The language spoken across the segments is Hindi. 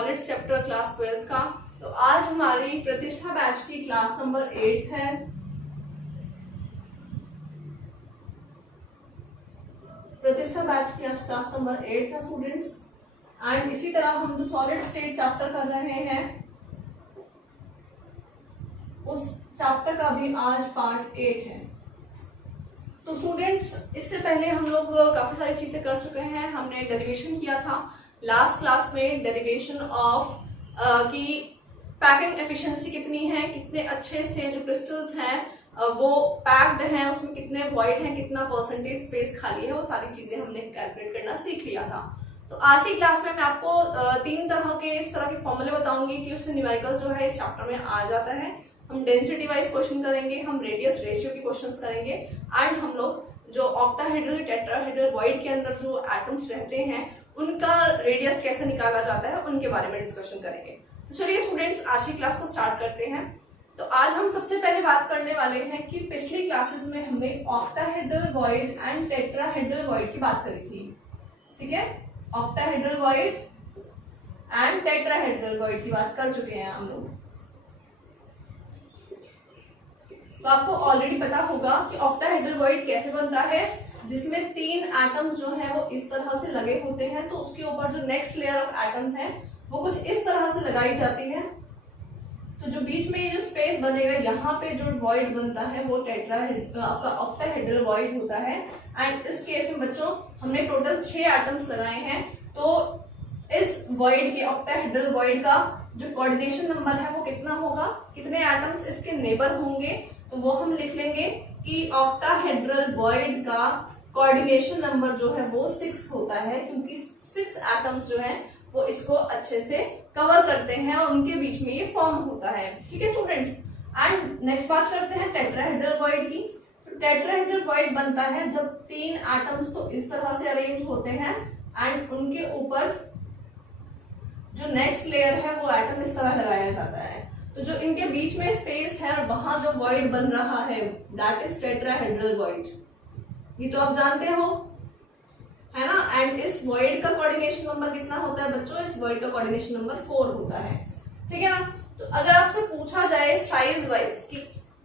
सॉलिड्स चैप्टर क्लास 12 का। तो आज हमारी प्रतिष्ठा बैच की क्लास नंबर 8 है। प्रतिष्ठा बैच की आज क्लास नंबर 8 है स्टूडेंट्स। एंड इसी तरह हम जो सॉलिड स्टेट चैप्टर कर रहे हैं उस चैप्टर का भी आज पार्ट 8 है। तो स्टूडेंट्स, इससे पहले हम लोग काफी सारी चीजें कर चुके हैं। हमने डेरिवेशन किया था लास्ट क्लास में, डेरिवेशन ऑफ कि पैकिंग एफिशिएंसी कितनी है, कितने अच्छे से जो क्रिस्टल्स हैं वो पैक्ड हैं, उसमें कितने वॉइड हैं, कितना परसेंटेज स्पेस खाली है, वो सारी चीजें हमने कैलकुलेट करना सीख लिया था। तो आज की क्लास में मैं आपको 3 तरह के इस तरह के फॉर्मूले बताऊंगी कि उससे न्यूमेरिकल जो है इस चैप्टर में आ जाता है। हम डेंसिटी वाइज क्वेश्चन करेंगे, हम रेडियस रेशियो के क्वेश्चंस करेंगे एंड हम लोग जो ऑक्टाहेड्रल टेट्राहेड्रल वॉइड के अंदर जो एटम्स रहते हैं उनका रेडियस कैसे निकाला जाता है उनके बारे में डिस्कशन करेंगे। तो चलिए स्टूडेंट्स, आज की क्लास को स्टार्ट करते हैं। तो आज हम सबसे पहले बात करने वाले हैं कि पिछली क्लासेस में हमने octahedral void and tetrahedral void की बात करी थी। ठीक है, octahedral void and tetrahedral void की बात कर चुके हैं हम लोग। तो आपको ऑलरेडी पता होगा कि ऑक्टाहेड्रल वॉइड कैसे बनता है, जिसमें 3 एटम्स जो है वो इस तरह से लगे होते हैं। तो उसके ऊपर जो नेक्स्ट लेयर ऑफ एटम्स है वो कुछ इस तरह से लगाई जाती है। तो जो बीच में ये जो स्पेस बनेगा, यहाँ पे जो वॉइड बनता है वो आपका ऑक्टाहेड्रल वॉइड होता है। एंड इस केस में बच्चों हमने टोटल 6 एटम्स लगाए हैं। तो इस वॉइड के ऑक्टाहेड्रल वॉइड का जो कोऑर्डिनेशन नंबर है वो कितना होगा, कितने एटम्स इसके नेबर होंगे, तो वो हम लिख लेंगे कि ऑक्टाहेड्रल वॉइड का कोऑर्डिनेशन नंबर जो है वो 6 होता है, क्योंकि 6 एटम्स जो है वो इसको अच्छे से कवर करते हैं और उनके बीच में ये फॉर्म होता है। ठीक है स्टूडेंट्स। एंड नेक्स्ट बात करते हैं टेट्राहेड्रल वॉइड की। तो टेट्राहेड्रल वॉइड बनता है जब 3 एटम्स तो इस तरह से अरेंज होते हैं एंड उनके ऊपर जो नेक्स्ट लेयर है वो एटम इस तरह लगाया जाता है। तो जो इनके बीच में स्पेस है और वहां जो वॉइड बन रहा है दैट इज टेट्राहेड्रल वॉइड। ये तो आप जानते हो, है ना। एंड इस वॉइड का कोऑर्डिनेशन नंबर कितना होता है बच्चों, इस वॉइड का कोऑर्डिनेशन नंबर 4 होता है। ठीक है ना। तो अगर आपसे पूछा जाए साइज वाइज कि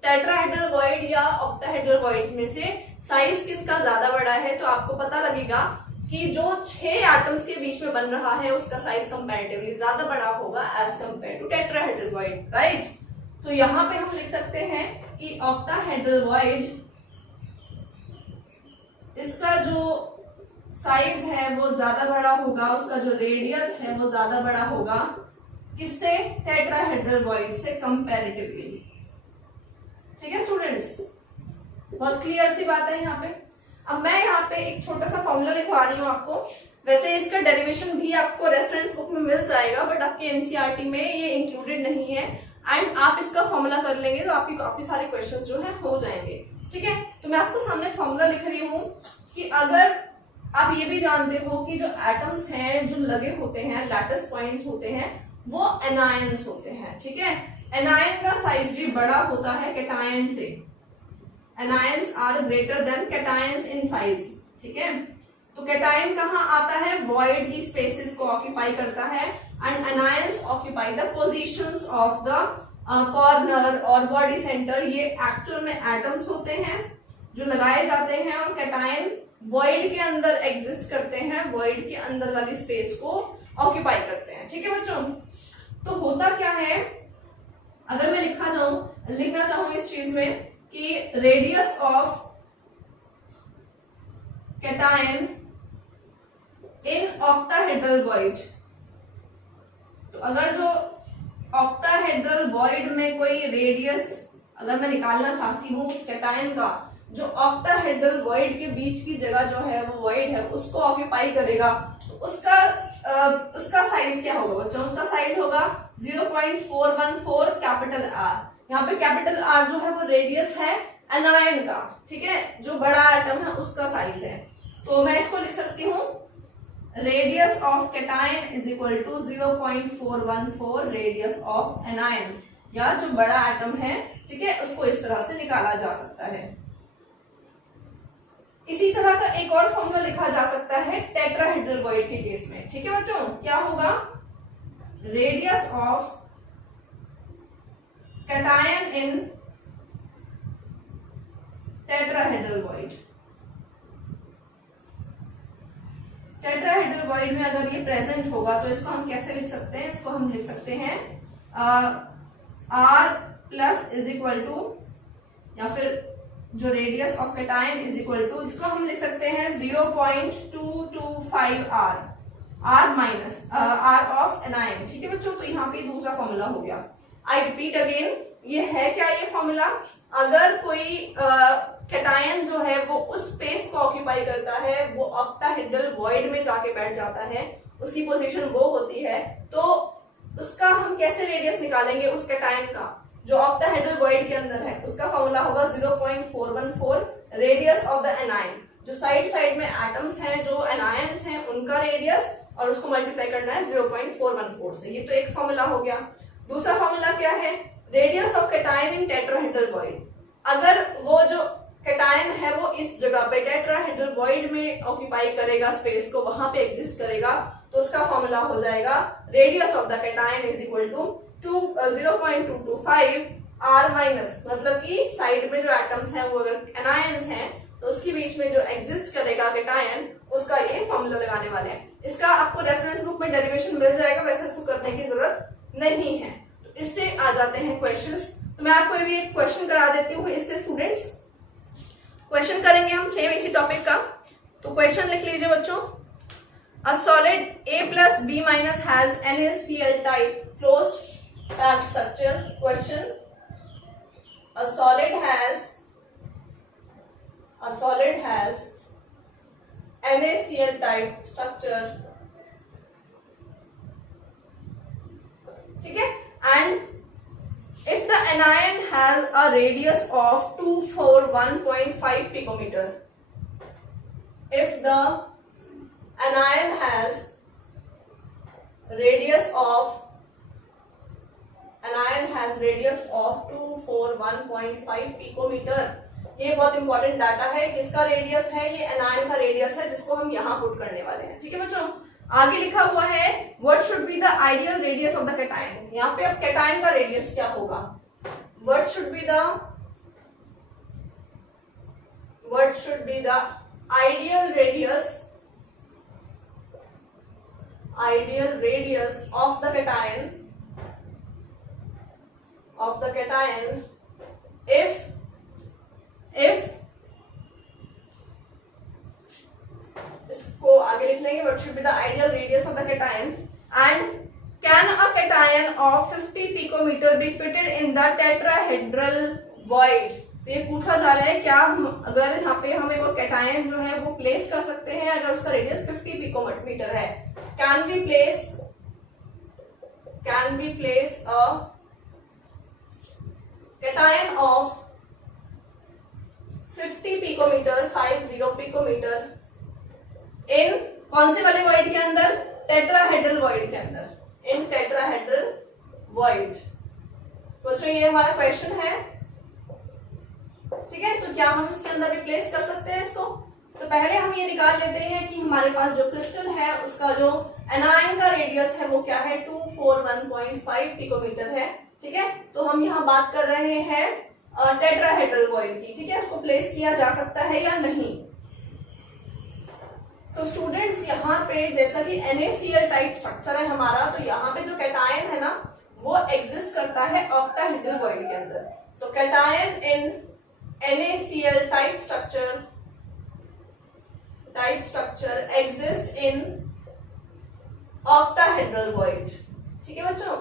टेट्राहेड्रल वॉइड या ऑक्टाहेड्रल वॉइड में से साइज किसका ज्यादा बड़ा है, तो आपको पता लगेगा कि जो 6 एटम्स के बीच में बन रहा है उसका साइज कंपैरेटिवली ज्यादा बड़ा होगा as compare to tetrahedral void, right. तो यहाँ पे हम लिख सकते हैं कि ऑक्टाहेड्रल वॉइड इसका जो साइज है वो ज्यादा बड़ा होगा, उसका जो रेडियस है वो ज्यादा बड़ा होगा किससे, टेट्राहेड्रल वॉइड से कंपैरेटिवली। ठीक है स्टूडेंट्स, बहुत क्लियर सी बात है यहाँ पे। अब मैं यहाँ पे एक छोटा सा फॉर्मूला लिखवा रही हूँ आपको। वैसे इसका डेरिवेशन भी आपको रेफरेंस बुक में मिल जाएगा, बट आपके एनसीईआरटी में ये इंक्लूडेड नहीं है। एंड आप इसका फॉर्मूला कर लेंगे तो आपकी काफी सारे क्वेश्चंस जो है हो जाएंगे। ठीक है, तो मैं आपको सामने फॉर्मूला लिख रही हूँ कि अगर आप ये भी जानते हो कि जो एटम्स हैं जो लगे होते हैं, लैटिस पॉइंट्स होते हैं, वो एनायंस होते हैं। ठीक है, एनायन का साइज भी बड़ा होता है कैटायन से। Anions are greater than cations in size. ठीक है, तो कैटायन कहाँ आता है, वॉइड की स्पेसेस को ऑक्यूपाई करता है and anions occupy the positions of the corner और बॉडी सेंटर। ये एक्चुअल में एटम्स होते हैं जो लगाए जाते हैं और कैटायन वॉइड के अंदर एग्जिस्ट करते हैं, वॉइड के अंदर वाली स्पेस को ऑक्यूपाई करते हैं। ठीक है बच्चों, तो होता क्या है, अगर मैं लिखना चाहूं इस चीज में कि radius of cation in octahedral void, तो अगर जो ऑक्टाहेड्रल वॉइड में कोई रेडियस अगर मैं निकालना चाहती हूँ उस कैटायन का, जो ऑक्टाहेड्रल वॉइड के बीच की जगह जो है वो वॉइड है उसको ऑक्यूपाई करेगा, तो उसका साइज क्या होगा बच्चों, उसका साइज होगा 0.414 कैपिटल आर। यहाँ पे कैपिटल आर जो है वो रेडियस है एनायन का। ठीक है, जो बड़ा एटम है उसका साइज है। तो मैं इसको लिख सकती हूँ radius of cation is equal to 0.414 radius of anion, या जो बड़ा एटम है। ठीक है, उसको इस तरह से निकाला जा सकता है। इसी तरह का एक और फॉर्मूला लिखा जा सकता है टेट्राहेड्रल वॉइड के केस में। ठीक है बच्चों, क्या होगा, radius of cation in tetrahedral void. Tetrahedral void में अगर ये प्रेजेंट होगा तो इसको हम कैसे लिख सकते हैं? इसको हम लिख सकते हैं R plus is equal to, या फिर जो radius of cation is equal to, इसको हम लिख सकते हैं 0.225 R minus R of anion. ठीक है बच्चों, तो यहाँ पे दूसरा फॉर्मूला हो गया। आई रिपीट अगेन, ये है क्या ये फॉर्मूला? अगर कोई कैटायन जो है वो उस स्पेस को ऑक्यूपाई करता है, वो ऑक्टाहेड्रल वॉइड में जाके बैठ जाता है, उसकी पोजीशन वो होती है, तो उसका हम कैसे रेडियस निकालेंगे? उस कैटायन का जो ऑक्टाहेड्रल वॉइड के अंदर है, उसका फॉर्मूला होगा 0.414 रेडियस ऑफ द एनायन। जो साइड साइड में एटम्स हैं, जो एनायंस हैं, उनका रेडियस, और उसको मल्टीप्लाई करना है 0.414 से। ये तो एक फॉर्मूला हो गया। दूसरा फॉर्मूला क्या है? Radius of cation in tetrahedral void. अगर वो जो कैटायन है वो इस जगह पे टेट्राहेड्रल वॉइड में ऑक्यूपाई करेगा स्पेस को, वहां पे एग्जिस्ट करेगा, तो उसका फॉर्मूला हो जाएगा radius of the cation is equal to 0.225 R minus, मतलब कि साइड में जो एटम्स हैं वो अगर एनायंस हैं तो उसके बीच में जो एग्जिस्ट करेगा कैटायन, उसका ये फॉर्मूला लगाने वाले हैं। इसका आपको रेफरेंस बुक में डेरिवेशन मिल जाएगा, वैसे इसको करने की जरूरत नहीं है। तो इससे आ जाते हैं क्वेश्चंस। तो मैं आपको भी एक क्वेश्चन करा देती हूँ, इससे स्टूडेंट्स क्वेश्चन करेंगे हम सेम इसी टॉपिक का। तो क्वेश्चन लिख लीजिए बच्चों। A solid A plus B minus has NaCl type closed packed structure. Question: a solid has NaCl type structure, ठीक है, and if the anion has a radius of 241.5 picometer, if the anion has radius of 241.5 picometre. ये बहुत इंपॉर्टेंट डाटा है। किसका रेडियस है? ये एनायन का रेडियस है, जिसको हम यहाँ पुट करने वाले हैं। ठीक है बच्चों, आगे लिखा हुआ है what should be the ideal radius of the cation. यहाँ पे अब कैटायन का रेडियस क्या होगा? What should be the ideal radius of the cation if इसको आगे लिख लेंगे what should be the ideal radius of the cation, and can a cation of 50 picometer be fitted in the tetrahedral void। तो ये पूछा जा रहा है क्या हम अगर यहाँ पे हम एक और कैटायन जो है वो प्लेस कर सकते हैं अगर उसका रेडियस 50 पिकोमीटर है। Can be place a cation of 50 picometre 50 picometre इन कौन से वाले वॉइड के अंदर? टेट्राहेड्रल वॉइड के अंदर, इन टेट्राहेड्रल वॉइड। बच्चों ये हमारा क्वेश्चन है, ठीक है। तो क्या हम इसके अंदर रिप्लेस कर सकते हैं इसको? तो पहले हम ये निकाल लेते हैं कि हमारे पास जो क्रिस्टल है उसका जो एनायन का रेडियस है वो क्या है? 241.5 पिकोमीटर है। ठीक है, तो हम यहाँ बात कर रहे हैं टेट्राहेड्रल वॉइड की। ठीक है, उसको प्लेस किया जा सकता है या नहीं? तो स्टूडेंट्स यहाँ पे जैसा कि NaCl टाइप स्ट्रक्चर है हमारा, तो यहाँ पे जो कैटायन है ना वो एग्जिस्ट करता है ऑक्टाहेड्रल वॉइड के अंदर। तो cation in NaCl type structure exist in octahedral void. ठीक है बच्चों,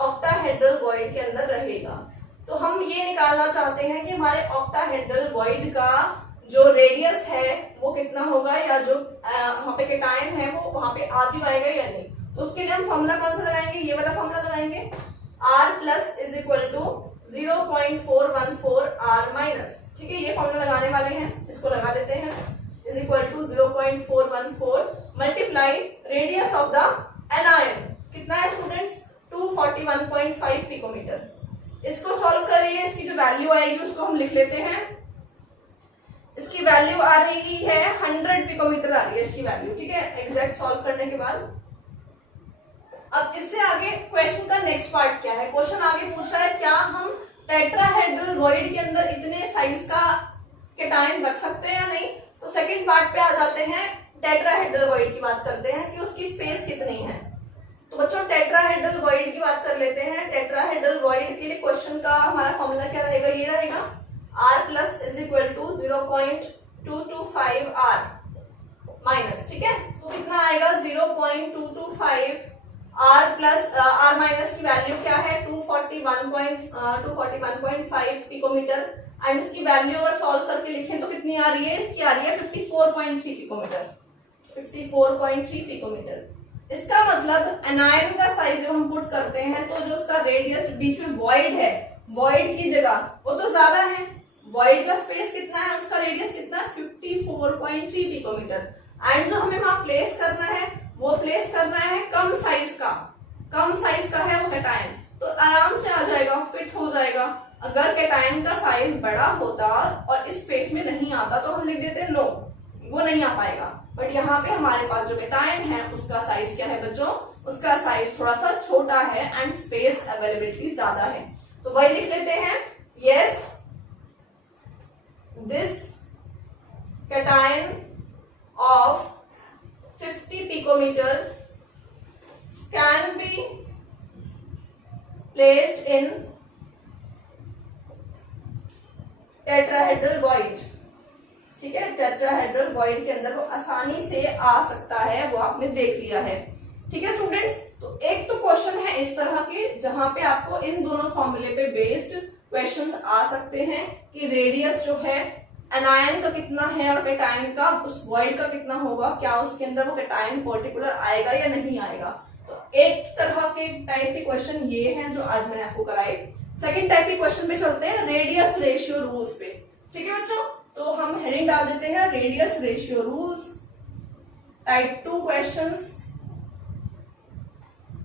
ऑक्टाहेड्रल वॉइड के अंदर रहेगा। तो हम ये निकालना चाहते हैं कि हमारे ऑक्टाहेड्रल वॉइड का जो रेडियस है वो कितना होगा, या जो वहां पे कैटायन है वो वहां पे आ भी पाएगा या नहीं। तो उसके लिए हम फॉर्मूला कौन सा लगाएंगे? ये वाला फॉर्मूला लगाएंगे, R plus is equal to 0.414 R minus. ठीक है, ये फॉर्मूला लगाने वाले हैं, इसको लगा लेते हैं, is equal to 0.414 multiply radius of the anion. कितना है स्टूडेंट्स? 241.5 पिकोमीटर। इसको सॉल्व करिए, इसकी जो वैल्यू आएगी उसको हम लिख लेते हैं। इसकी वैल्यू आ रही है 100 पिकोमीटर आ रही है इसकी वैल्यू। ठीक है, एग्जैक्ट सॉल्व करने के बाद अब इससे आगे क्वेश्चन का नेक्स्ट पार्ट क्या है, क्वेश्चन आगे पूछ रहा है क्या हम टेट्राहेड्रल वॉइड के अंदर इतने साइज का केटायन रख सकते हैं या नहीं। तो सेकंड पार्ट पे आ जाते हैं, टेट्राहेड्रल वॉइड की बात करते हैं कि उसकी स्पेस कितनी है। तो बच्चों टेट्राहेड्रल वॉइड की बात कर लेते हैं। टेट्राहेड्रल वॉइड के लिए क्वेश्चन का हमारा फॉर्मूला क्या रहेगा, ये रहेगा R plus is equal to 0.225 R minus, ठीक है। तो कितना आएगा 0.225 R प्लस R माइनस की वैल्यू क्या है 241.5 पिकोमीटर एंड इसकी वैल्यू अगर सॉल्व करके लिखें तो कितनी आ रही है, इसकी आ रही है 54.3 पिकोमीटर, 54.3 पिकोमीटर। इसका मतलब एनायन का साइज जब हम पुट करते हैं तो जो उसका रेडियस बीच में वॉइड है, वॉइड की जगह वो तो ज्यादा है, वॉइड का स्पेस कितना है, उसका रेडियस कितना है 54.3 पिकोमीटर। एंड जो हमें वहां प्लेस करना है वो प्लेस करना है कम साइज का, कम साइज का है वो कैटायन, तो आराम से आ जाएगा, फिट हो जाएगा। अगर कैटायन का साइज बड़ा होता और इस स्पेस में नहीं आता तो हम लिख देते नो, वो नहीं आ पाएगा। बट यहाँ पे हमारे पास जो कैटायन है उसका साइज क्या है बच्चों, उसका साइज थोड़ा सा छोटा है एंड स्पेस अवेलेबिलिटी ज्यादा है। तो वही लिख लेते हैं, yes this cation of 50 picometer can be placed in tetrahedral void, ठीक है। टेट्राहेड्रल वॉइड के अंदर वो आसानी से आ सकता है, वो आपने देख लिया है, ठीक है स्टूडेंट्स। तो एक तो क्वेश्चन है इस तरह के जहां पे आपको इन दोनों फॉर्मूले पे बेस्ड क्वेश्चंस आ सकते हैं कि रेडियस जो है एनायन का कितना है और कैटायन का उस वॉइड का कितना होगा, क्या उसके अंदर वो कैटायन पर्टिकुलर आएगा या नहीं आएगा। तो एक तरह के टाइप के क्वेश्चन ये हैं जो आज मैंने आपको कराए। सेकंड टाइप के क्वेश्चन पे चलते हैं, रेडियस रेशियो रूल्स पे, ठीक है बच्चों। तो हम हेडिंग डाल देते हैं radius ratio rules, type 2 questions.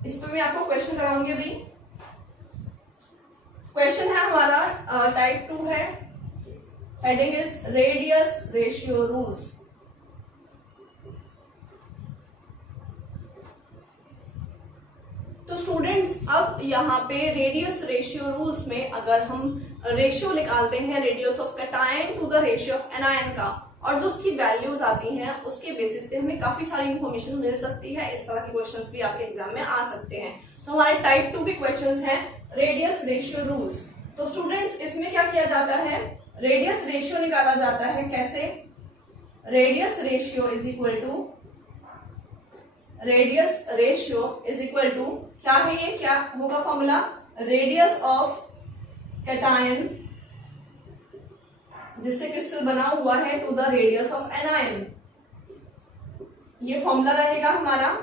इस पे मैं आपको क्वेश्चन कराऊंगी अभी। क्वेश्चन है हमारा टाइप 2 है, heading is radius ratio rules. तो स्टूडेंट्स अब यहाँ पे रेडियस रेशियो रूल्स में अगर हम रेशियो निकालते हैं radius of cation to the ratio of anion का, और जो उसकी वैल्यूज आती हैं उसके बेसिस पे हमें काफी सारी इंफॉर्मेशन मिल सकती है। इस तरह के क्वेश्चंस भी आपके एग्जाम में आ सकते हैं। तो हमारे टाइप 2 के क्वेश्चंस हैं रेडियस रेशियो रूल्स। तो स्टूडेंट्स इसमें क्या किया जाता है, रेडियस रेशियो निकाला जाता है कैसे, radius ratio is equal to क्या है ये, क्या होगा फॉर्मूला, रेडियस ऑफ कैटायन जिससे क्रिस्टल बना हुआ है to the radius of anion. ये फॉर्मूला रहेगा हमारा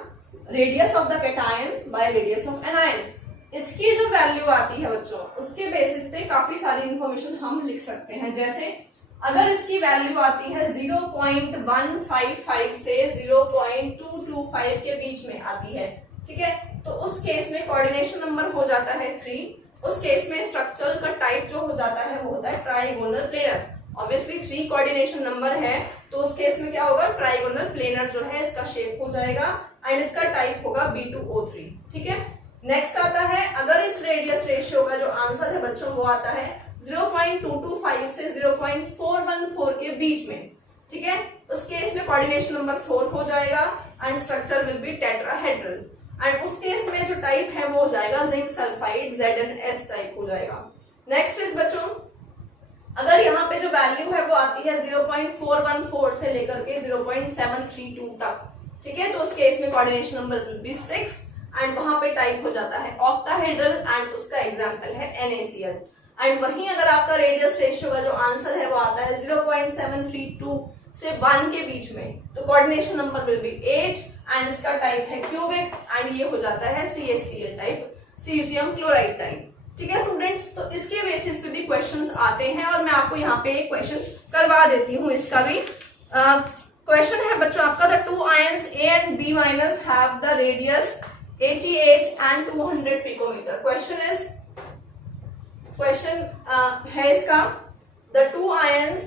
radius of the cation by radius of anion. इसकी जो वैल्यू आती है बच्चों उसके बेसिस पे काफी सारी इंफॉर्मेशन हम लिख सकते हैं। जैसे अगर इसकी वैल्यू आती है 0.155 से 0.225 के बीच में आती है, ठीक है, तो उस केस में कोऑर्डिनेशन नंबर हो जाता है 3। उस केस में स्ट्रक्चर का टाइप जो हो जाता है वो होता है trigonal planar. Obviously 3 coordination number है तो उस केस में क्या होगा, ट्राइगोनल प्लेनर जो है इसका शेप हो जाएगा एंड इसका टाइप होगा B2O3, ठीक है। नेक्स्ट आता है, अगर इस रेडियस रेशियो का जो आंसर है बच्चों वो आता है 0.225 से 0.414 के बीच में, ठीक है, उस केस में कोऑर्डिनेशन नंबर 4 हो जाएगा and structure will be tetrahedral. And उस केस में जो टाइप है वो हो जाएगा जिंक सल्फाइड ZnS टाइप हो जाएगा। नेक्स्ट इज बच्चों, अगर यहाँ पे जो वैल्यू है वो आती है 0.414 से लेकर के 0.732 तक, ठीक है, तो उस केस में coordination number will be 6 and वहां पे टाइप हो जाता है ऑक्टाहेड्रल एंड उसका एग्जांपल है NaCl। एंड वहीं अगर आपका रेडियस रेशियो का जो आंसर है वो आता है 0.732 से 1 के बीच में, तो coordination number will be 8 and इसका टाइप है क्यूबिक एंड ये हो जाता है CaCl type, caesium chloride type, ठीक है स्टूडेंट्स। तो इसके बेसिस पे भी क्वेश्चंस आते हैं और मैं आपको यहाँ पे एक क्वेश्चन करवा देती हूँ इसका भी। क्वेश्चन है बच्चों आपका, the 2 ions A and B minus have the radius 88 and 200 picometer। Question है इसका, the 2 ions,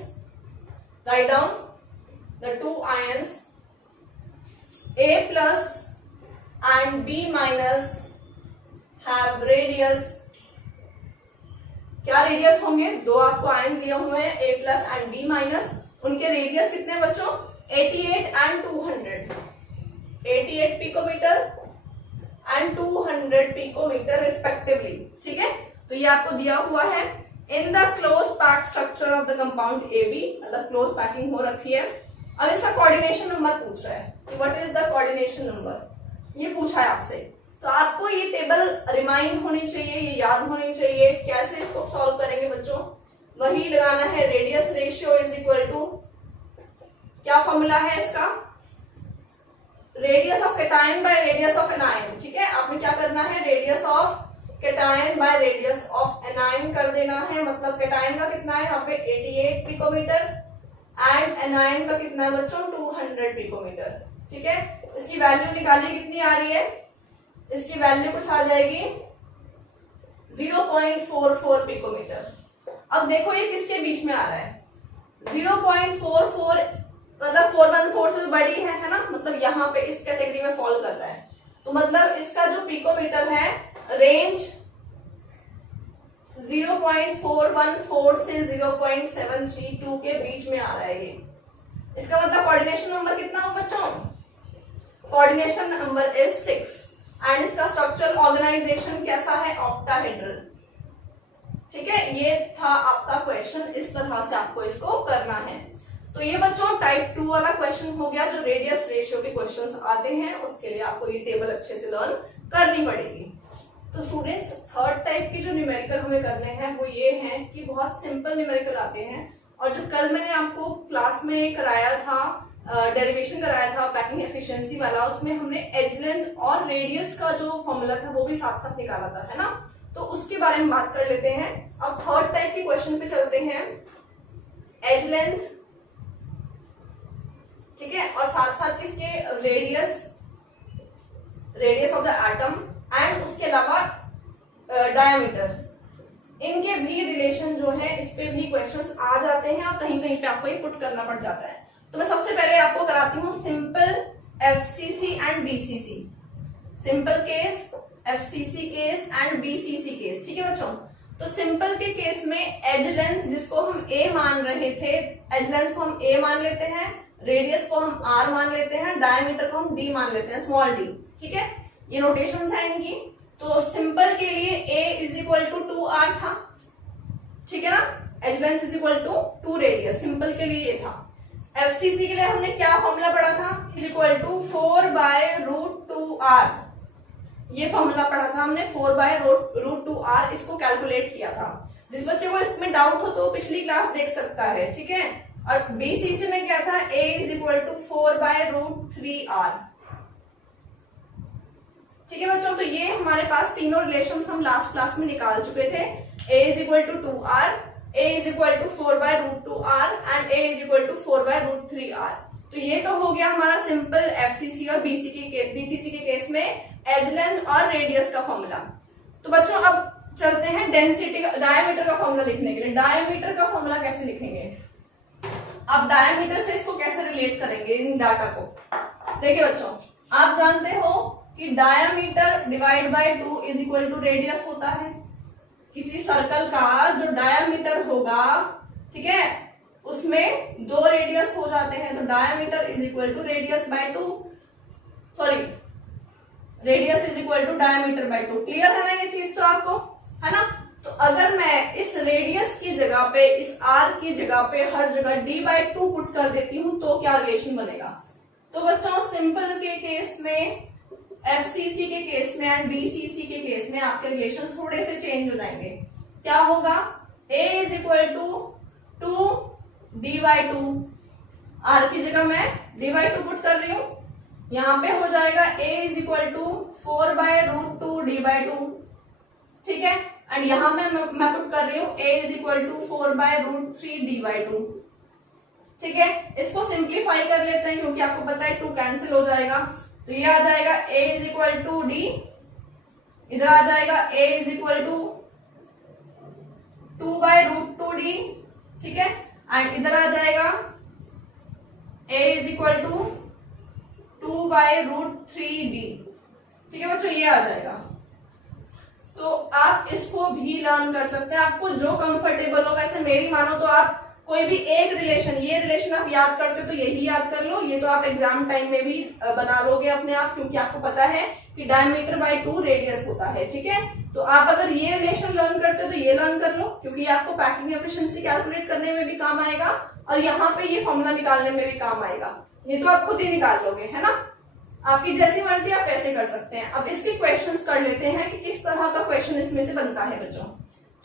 right down, the 2 ions A plus and B minus have radius, क्या रेडियस होंगे, दो आपको आयन दिए हुए हैं A plus and B minus, उनके रेडियस कितने बच्चों 88 and 200, 88 picometre and 200 picometre respectively, ठीक है। तो ये आपको दिया हुआ है in the close pack structure of the compound AB, मतलब क्लोज पैकिंग हो रखी है। अब इसका कोऑर्डिनेशन नंबर पूछ रहा है कि what is the coordination number, ये पूछा है आपसे। तो आपको ये टेबल रिमाइंड होनी चाहिए, ये याद होनी चाहिए। कैसे इसको सॉल्व करेंगे बच्चों, वही लगाना है, radius ratio is equal to, क्या फॉर्मूला है इसका, radius of cation by radius of anion, ठीक है। आपने क्या करना है, radius of cation by radius of anion कर देना है। मतलब कैटायन का कितना है यहाँ पे 88 पिकोमीटर एंड एनायन का कितना है बच्चों 200 पिकोमीटर, ठीक है। इसकी वैल्यू निकालिए, कितनी आ रही है, इसकी वैल्यू कुछ आ जाएगी 0.44 पिकोमीटर। अब देखो ये किसके बीच में आ रहा है, 0.44 मतलब 414 से तो बड़ी है ना, मतलब यहाँ पे इस कैटेगरी में फॉल कर रहा है। तो मतलब इसका जो पिकोमीटर है रेंज 0.414 से 0.732 के बीच में आ रहा है ये। इसका मतलब कोऑर्डिनेशन नंबर कितना हो बच्चों, कोऑर्डिनेशन नंबर इज 6 एंड इसका स्ट्रक्चरल ऑर्गेनाइजेशन कैसा है, ऑक्टाहेड्रल, ठीक है। ये था आपका क्वेश्चन, इस तरह से आपको इसको करना है। तो ये बच्चों टाइप 2 वाला क्वेश्चन हो गया। जो रेडियस रेशियो के क्वेश्चंस आते हैं उसके लिए आपको ये टेबल अच्छे से लर्न करनी पड़ेगी। तो स्टूडेंट्स थर्ड टाइप के जो न्यूमेरिकल हमें करने हैं वो ये हैं कि बहुत सिंपल न्यूमेरिकल आते हैं, और जो कल मैंने आपको क्लास में कराया था, डेरिवेशन कराया था पैकिंग एफिशिएंसी वाला, उसमें हमने एज लेंथ और रेडियस का जो फॉर्मूला था वो भी साथ साथ निकाला था, है ना। तो उसके बारे में बात कर लेते हैं। अब थर्ड टाइप के क्वेश्चन पे चलते हैं, एज लेंथ, ठीक है, और साथ साथ किसके radius, radius of the atom and उसके अलावा डायमीटर, इनके भी रिलेशन जो है इस पे भी क्वेश्चंस आ जाते हैं और कहीं कहीं पे आपको ये पुट करना पड़ जाता है। तो मैं सबसे पहले आपको कराती हूँ simple FCC and BCC, simple case, FCC case and BCC case, ठीक है बच्चों। तो सिंपल के केस में एज लेंथ जिसको हम ए मान रहे थे, एज लेंथ को हम ए मान लेते हैं, रेडियस को हम आर मान लेते हैं, डायमीटर को हम डी मान लेते हैं, स्मॉल डी, ठीक है। ये नोटेशंस है इनकी। तो सिंपल के लिए a is equal to 2r था, ठीक है ना, edge length is equal to 2 radius, simple के लिए ये था। एफसीसी के लिए हमने क्या फॉर्मूला पढ़ा था, इज इक्वल टू 4/√2r, ये फॉर्मूला पढ़ा था हमने, 4/√2r, इसको कैलकुलेट किया था। जिस बच्चे को इसमें डाउट हो तो पिछली क्लास देख सकता है, ठीक है। और बीसीसी में क्या था, a is equal to 4/√3r, ठीक है बच्चों। तो ये हमारे पास तीनों रिलेशंस हम लास्ट क्लास में निकाल चुके थे, a is equal to 2r, a is equal to 4/√2r and a is equal to 4/√3r। तो ये तो हो गया हमारा सिंपल एफसीसी और बीसीसी के केस में एज लेंथ और रेडियस का फॉर्मूला। तो बच्चों अब चलते हैं डेंसिटी का, डायमीटर का फॉर्मूला लिखने के लिए। डायमीटर का फॉर्मूला कैसे लिखेंगे, अब डायमीटर से इसको कैसे रिलेट करेंगे इन डाटा को। देखिए बच्चों, आप जानते हो कि diameter divide by 2 is equal to radius होता है। किसी सर्कल का जो डायामीटर होगा, ठीक है, उसमें 2 रेडियस हो जाते हैं, तो diameter is equal to radius by 2, sorry radius is equal to diameter by 2। Clear है ना ये चीज तो आपको, है ना। तो अगर मैं इस रेडियस की जगह पे, इस आर की जगह पे हर जगह d/2 पुट कर देती हूं तो क्या रिलेशन बनेगा। तो बच्चों सिंपल के केस में, एफसीसी के केस में एंड बीसीसी के केस में आपके रिलेशंस थोड़े से चेंज हो जाएंगे। क्या होगा, a is equal to 2d/2, R की जगह मैं d/2 पुट कर रही हूं, यहां पे हो जाएगा a is equal to 4/√2d/2, ठीक है। एंड यहां मैं पुट कर रही हूं a is equal to 4/√3d/2, ठीक है। इसको सिंप्लीफाई कर लेते हैं क्योंकि आपको पता है 2 कैंसिल हो जाएगा, तो ये आ जाएगा a is equal to D, इधर आ जाएगा a is equal to 2/√2d, ठीक है। एंड इधर आ जाएगा a is equal to 2/√3d, ठीक है बच्चों, ये आ जाएगा। तो आप इसको भी लर्न कर सकते हैं, आपको जो कंफर्टेबल हो। वैसे मेरी मानो तो आप कोई भी एक रिलेशन, ये रिलेशन आप याद करते हो तो यही याद कर लो, ये तो आप एग्जाम टाइम में भी बना लोगे अपने आप, क्योंकि आपको पता है कि डायमीटर बाय 2 रेडियस होता है। ठीक है, तो आप अगर ये रिलेशन लर्न करते हो तो ये लर्न कर लो, क्योंकि आपको पैकिंग एफिशिएंसी कैलकुलेट करने में भी काम आएगा और यहाँ पे ये फॉर्मूला निकालने में भी काम आएगा। ये तो आप खुद ही निकाल लोगे, है ना, आपकी जैसी मर्जी आप कैसे कर सकते हैं। अब इसके क्वेश्चंस कर लेते हैं कि किस तरह का क्वेश्चन इसमें से बनता है बच्चों।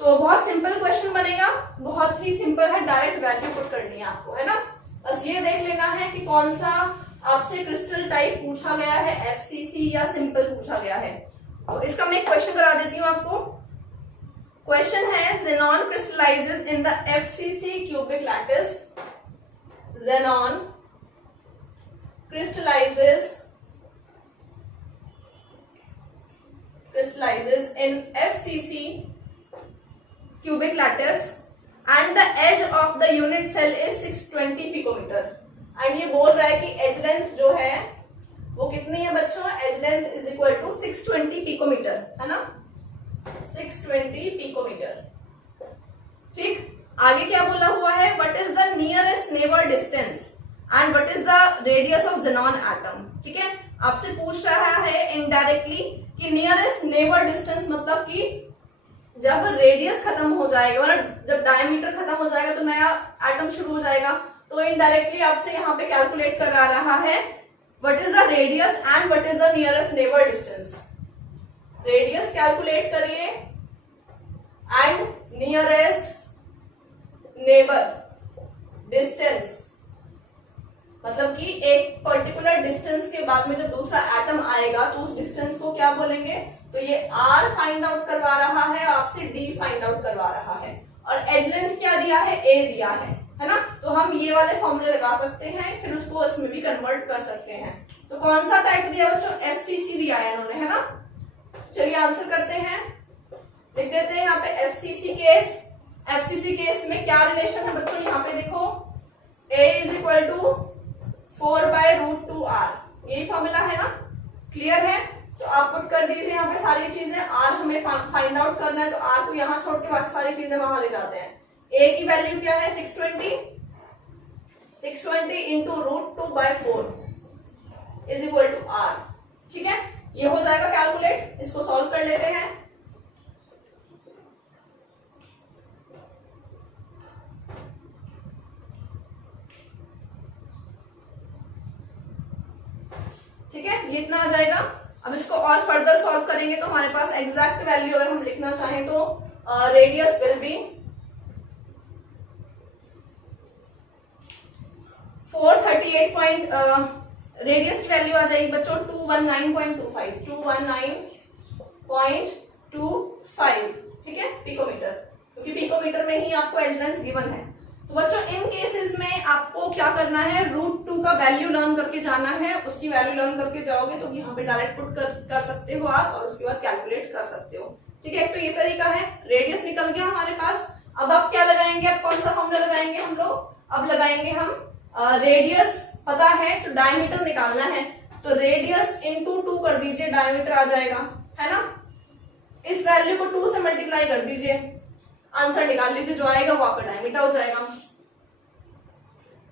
तो बहुत सिंपल क्वेश्चन बनेगा, बहुत ही सिंपल है, डायरेक्ट वैल्यू पुट करनी है आपको, है ना। बस ये देख लेना है कि कौन सा आपसे क्रिस्टल टाइप पूछा गया है, एफसीसी या सिंपल पूछा गया है। तो इसका मैं क्वेश्चन करा देती हूँ आपको। क्वेश्चन है, xenon crystallizes in the FCC cubic lattice. Xenon crystallizes in FCC cubic lattice and the edge of the unit cell is 620 picometer. And ये बोल रहा है कि एज लेंथ जो है वो कितनी है बच्चों, edge length is equal to 620 picometre, है ना, 620 पिकोमीटर। ठीक, आगे क्या बोला हुआ है, what is the nearest neighbour distance and what is the radius of xenon atom. ठीक है, आपसे पूछ रहा है इनडायरेक्टली कि नियरेस्ट नेबर डिस्टेंस मतलब कि जब रेडियस खत्म हो जाएगा और जब डायमीटर खत्म हो जाएगा तो नया एटम शुरू हो जाएगा। तो इनडायरेक्टली आपसे यहाँ पे कैलकुलेट करा रहा है what is the radius and what is the nearest neighbour distance. Radius calculate करिए एंड नियरेस्ट नेबर डिस्टेंस, मतलब कि एक पर्टिकुलर डिस्टेंस के बाद में जब दूसरा एटम आएगा तो उस डिस्टेंस को क्या बोलेंगे। तो ये r फाइंड आउट करवा रहा है, आपसे d फाइंड आउट करवा रहा है, और एज लेंथ क्या दिया है, a दिया है ना। तो हम ये वाले फॉर्मूले लगा सकते हैं, फिर उसको इसमें भी कन्वर्ट कर सकते हैं। तो कौन सा टाइप दिया बच्चों, FCC दिया है इन्होंने, है ना। चलिए आंसर करते हैं, लिख देते हैं यहाँ पे FCC केस। FCC केस में क्या रिलेशन है बच्चों, यहाँ पे देखो a is equal to 4/√2r, यही फॉर्मूला है ना, क्लियर है। तो आप पुट कर दीजिए यहाँ पे सारी चीजें, r हमें फाइंड आउट करना है तो r को यहाँ छोड़ के बाकी सारी चीजें वहां ले जाते हैं। a की वैल्यू क्या है, 620 into √2/4 is equal to r। ठीक है, ये हो जाएगा कैलकुलेट, इसको सॉल्व कर लेते हैं। ठीक है, ये इतना आ जाएगा। अब इसको और फर्दर सॉल्व करेंगे तो हमारे पास एग्जैक्ट वैल्यू अगर हम लिखना चाहें तो रेडियस विल बी 438 रेडियस की वैल्यू आ जाएगी बच्चों 219.25 ठीक है, पिकोमीटर, क्योंकि पिकोमीटर में ही आपको एज लेंथ गिवन है। तो बच्चों इन केसेस में आपको क्या करना है, √2 का वैल्यू लर्न करके जाना है, उसकी वैल्यू लर्न करके जाओगे तो यहाँ पे डायरेक्ट पुट कर सकते हो आप, और उसके बाद कैलकुलेट कर सकते हो। ठीक है, तो ये तरीका है। रेडियस निकल गया हमारे पास। अब आप क्या लगाएंगे, अब कौन सा फॉर्मूला लगाएंगे हम लोग, अब लगाएंगे हम रेडियस पता है तो डायमीटर निकालना है, तो रेडियस इंटू 2 कर दीजिए, डायमीटर आ जाएगा, है ना। इस वैल्यू को 2 से मल्टीप्लाई कर दीजिए, आंसर निकाल लीजिए, जो आएगा वो आपका डायमीटर हो जाएगा।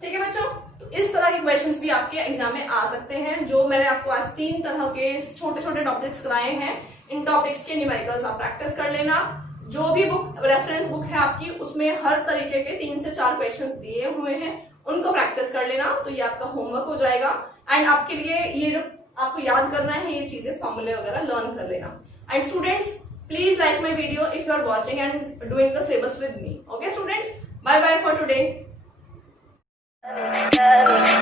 ठीक है बच्चों, तो इस तरह के क्वेश्चंस भी आपके एग्जाम में आ सकते हैं। जो मैंने आपको आज 3 तरह के छोटे छोटे टॉपिक्स कराए हैं, इन टॉपिक्स के न्यूमेरिकल्स आप प्रैक्टिस कर लेना। जो भी बुक रेफरेंस बुक है आपकी, उसमें हर तरीके के 3 से 4 क्वेश्चंस दिए हुए हैं, उनको प्रैक्टिस कर लेना, तो ये आपका होमवर्क हो जाएगा। एंड आपके लिए ये जो आपको याद करना है, ये चीजें फॉर्मूले वगैरह लर्न कर लेना। And students, please like my video if you are watching and doing the syllabus with me. Okay students, bye bye for today.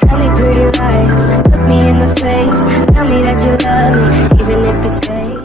Tell me pretty lies, look me in the face, tell me that you love me even if it's fake.